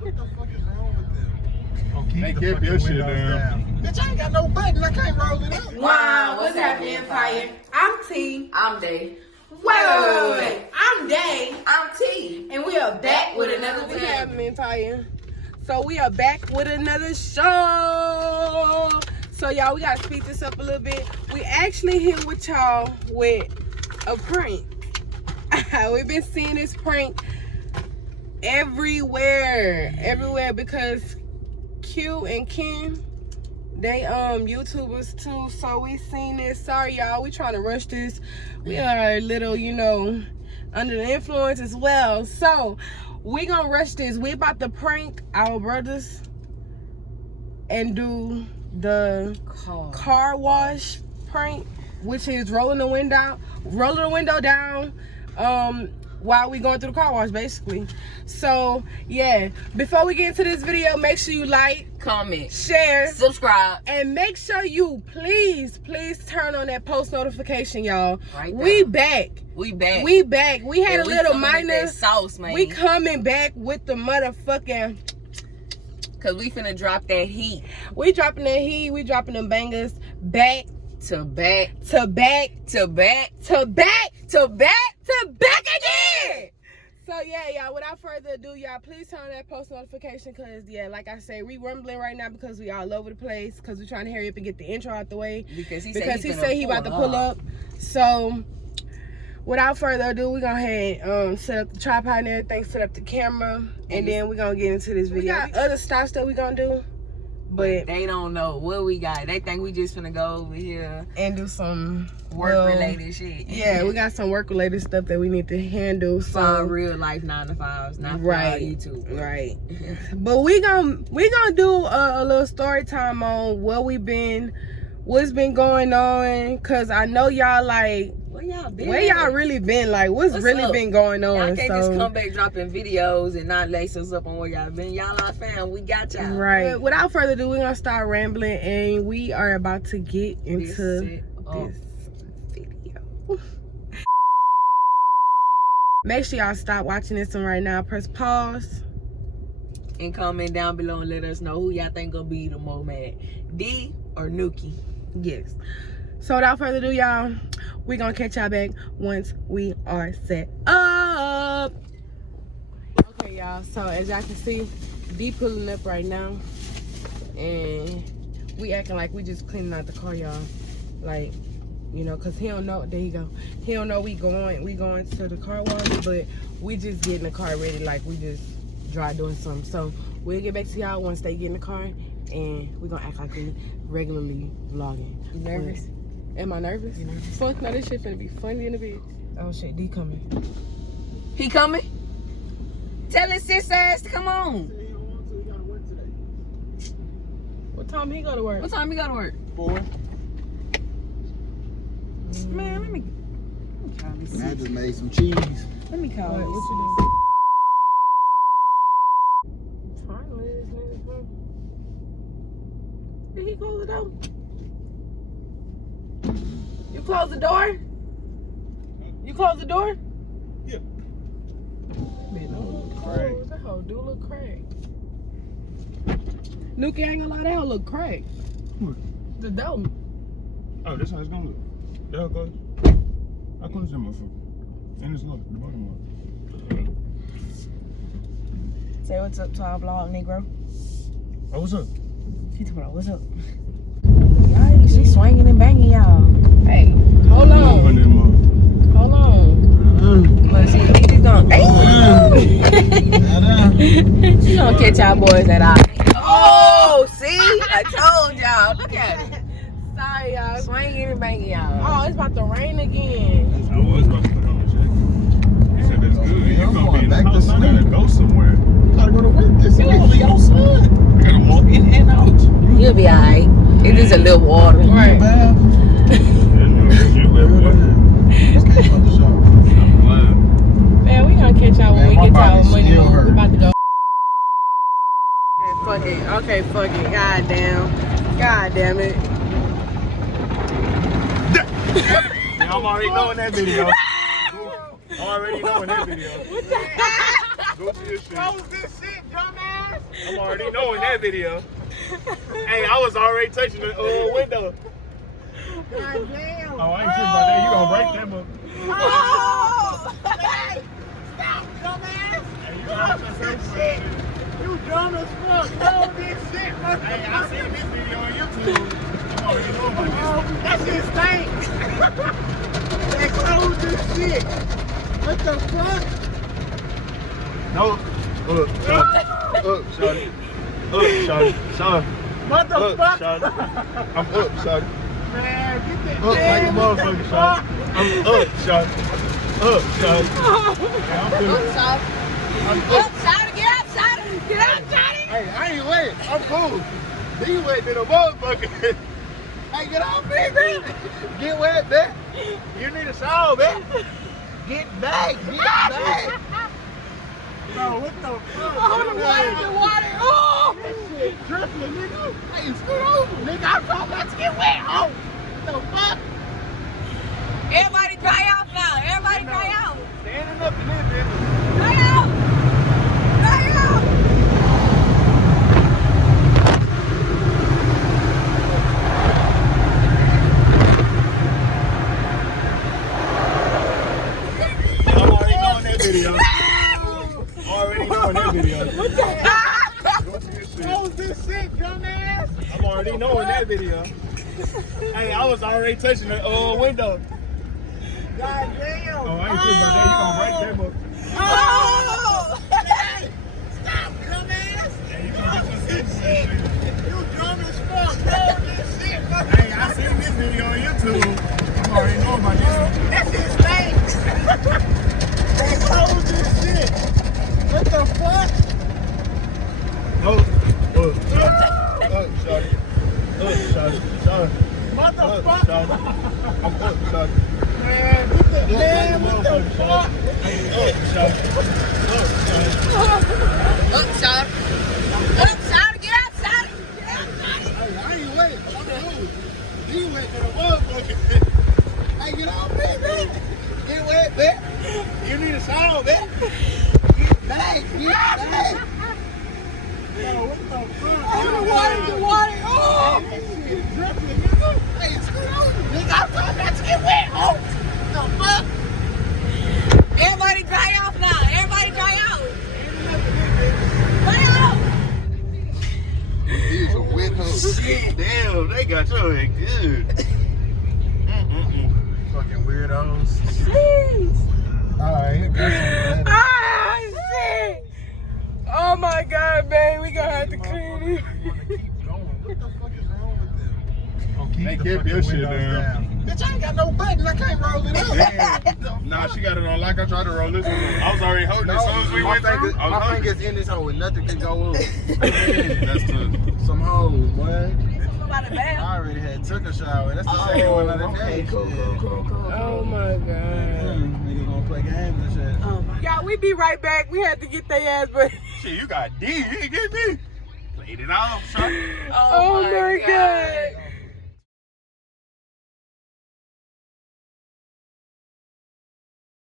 What the fuck is wrong with them? Oh, keep they the kept your fucking shit windows down. Bitch, I ain't got no button. I can't roll it up. Wow, what's happening, Empire? I'm T. I'm Day. Wait. I'm Day. I'm T. And we are back with another What's video. happening, Empire? So we are back with another show. So y'all, we gotta speed this up a little bit. We actually here with y'all with a prank. We've been seeing this prank everywhere because Q and Ken, they YouTubers too. So we seen this. Sorry y'all, we trying to rush this. We are a little, under the influence as well. So we gonna rush this. We about to prank our brothers and do the car wash prank, which is rolling the window down while we going through the car wash, basically. So yeah, before we get into this video, make sure you like, comment, share, subscribe, and make sure you please turn on that post notification, y'all. Right we there. back. We back. We had And a little coming with minor that sauce, man. we coming back with the motherfucking, cause we finna drop that heat. we dropping that heat, we dropping them bangers back To back, to back to back, to back to back. to back again. So yeah, y'all, without further ado, y'all, please turn on that post notification, because yeah, like I say, we rumbling right now because we all over the place, because we trying to hurry up and get the intro out the way, Because he said he about to pull up. So without further ado, we go ahead and set up the tripod and everything, set up the camera, and then we're gonna get into this video. We got other stuff that we gonna do, but They don't know what we got. They think we just finna go over here and do some work-related shit. Yeah, we got some work-related stuff that we need to handle. So Some real life 9 to 5s, not for our YouTube. Right. But we gonna do a little story time on what's been going on, cause I know y'all like, Where y'all been? where y'all really been, like what's really up? been going on. Y'all can't so just come back dropping videos and not lace us up on where y'all been. Y'all our fam. We got y'all. right. But without further ado, we're gonna start rambling, and we are about to get into This this video. Make sure y'all stop watching this one right now. Press pause. And comment down below and let us know who y'all think gonna be the more mad, D or Nuki. Yes. So without further ado, y'all, we're gonna catch y'all back once we are set up. Okay, y'all. So as y'all can see, D pulling up right now, and we acting like we just cleaning out the car, y'all. Like, cause he don't know. There you go. He don't know we going to the car wash, but we just getting the car ready, like we just dry doing something. So we'll get back to y'all once they get in the car, and we're gonna act like we regularly vlogging. You nervous? Am I nervous? You nervous? Fuck no, this shit finna be funny in a bit. Oh shit, D coming. He coming? Tell his sis ass to come on. He don't want to. He gotta work today. What time he go to work? What time you gotta work? 4. Man, let me call this. I just made some cheese. Let me call What this. you do? Finally, this nigga come. Did he close the door? You close the door? You close the door? Yeah. Man, that hoe look cracked. That hoe do look cracked. Nuki, I ain't gonna lie, that hoe look cracked. What? The door. Oh, that's how it's gonna look. There it goes. I close that motherfucker. And it's locked. The bottom one. Say what's up to our vlog, Negro. Oh, what's up? He told me what's up. Y'all, she swinging and banging y'all. Hey, hold on. Open that motherfucker. Hold on. Look, see, he just gonna. She gonna catch y'all boys at our. Oh, see, I told y'all. Look at it. Sorry, y'all. Swinging and banging y'all. Oh, it's about to rain again. I was about to put on the jacket. He said that's good. You I'm gonna going be in the back to house. I gotta sleep. go somewhere. Gotta go to work. This is only outside. I gotta walk in and out. You'll be alright. It is a little water. Right. Yeah, no, you live with This came from the shop. I'm glad. Man, we gonna catch y'all when Man, we my get y'all body money. still We hurt. about to go. Okay, fuck it. God damn it. Yeah, I'm already knowing that video. I'm already knowing that video. What the heck? Go to this shit. Close this shit, dumbass. already knowing that video. Hey, I was already touching the window. God damn. Oh, I ain't tripping about that. You gonna break that mother. Oh! Hey! Stop, dumbass! Hey, you gonna have to say shit. You dumb as fuck. Hold this shit, man. Hey, I seen this video on YouTube. You already know about this. That shit stinks. They close this shit. What the fuck? No. Shawty. Shawty. Shawty. What the fuck? Shawty. I'm up, Shawty. Man, get that Up like a damn motherfucker, Shawty. I'm up, Shawty. Up, Shawty. Hey, I'm cool. I'm up. Get up, Shawty. Hey, I ain't wet. I'm cool. You wet than a motherfucker. Hey, get off me, man. Get wet, man. You need a shower, man. Get back. Get back. Bro, what the fuck? Oh, the water. Oh! That shit dripping, nigga. Hey, scoot over, nigga. I'm talking about to get wet. Oh, what the fuck? Everybody dry out now. Everybody dry out. Standing up in this bitch. Dry out. Dry out. I'm already knowing that video. Already knowing that video. What the close this shit, dumbass? I'm already knowing that video. Hey, I was already touching the window. God damn. Oh, I ain't tripping about that. You gonna break that mother. Oh! Hey, stop, dumbass. Hey, you gonna Hold this shit. You dumb as fuck. Hold this shit, man. Hey, I seen this video on YouTube. I'm already knowing about this. That shit stinks. They close this shit. What the fuck? Shawty. Shawty. Shawty. Motherfucker. I'm up, Shawty. Man, what the fuck? Shawty. Up, Shawty. Up, Shawty. Get up, Shawty. Hey, I ain't wet. I'm cool. You wet than a motherfucker. Hey, get off me, man. Get wet, man. You need a shower, man. Get back. Get back. Yo, what the fuck? The water. Oh! That shit dripping, nigga. Hey, scoot over, nigga. I'm talking about to get wet. Oh, what the fuck? Everybody dry off now. Everybody dry out. Dry out. These are wet hoes. Damn, they got your head good. Fucking weirdos. Alright, here goes some Ah, shit. Oh my God, man. We gonna have to clean it. What the fuck is wrong with them? Oh, keep They the kept fucking your shit windows down. Bitch, I ain't got no button. I can't roll it up. Damn. Nah, she got it on like I tried to roll this one. I was already holding it as soon as we went through. I was My holding finger's in this hole and nothing can go on. it. That's tough. Some holes, boy. About the I bath. already had took a shower. That's the second one of the day. Cool. Oh my God. Niggas gonna play games and shit. Oh my. Y'all, we be right back. We had to get their ass, but Shit, you got D. You didn't get me. Played it off, son. oh my God.